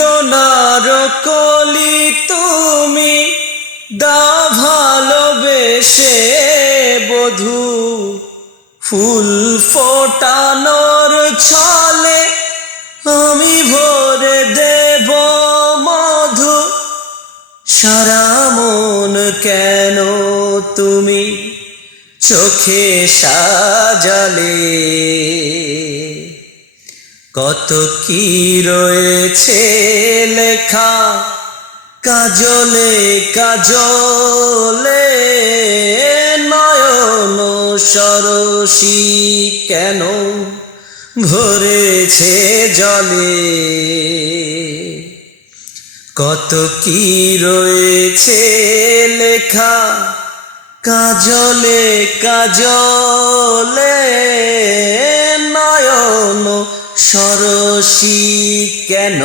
দোনার কলি তুমি দাও ভালোবেসে বধূ, ফুল ফোটানোর ছলে আমি ভরে দেব মধু। সারা মন কেন তুমি চোখে সাজালে, কত কি রয়েছে লেখা কাজলে কাজলে, নয়ন সরসী কেন ভরেছে জলে। কত কি রয়েছে লেখা কাজলে কাজলে, নয়ন সরসী কেন।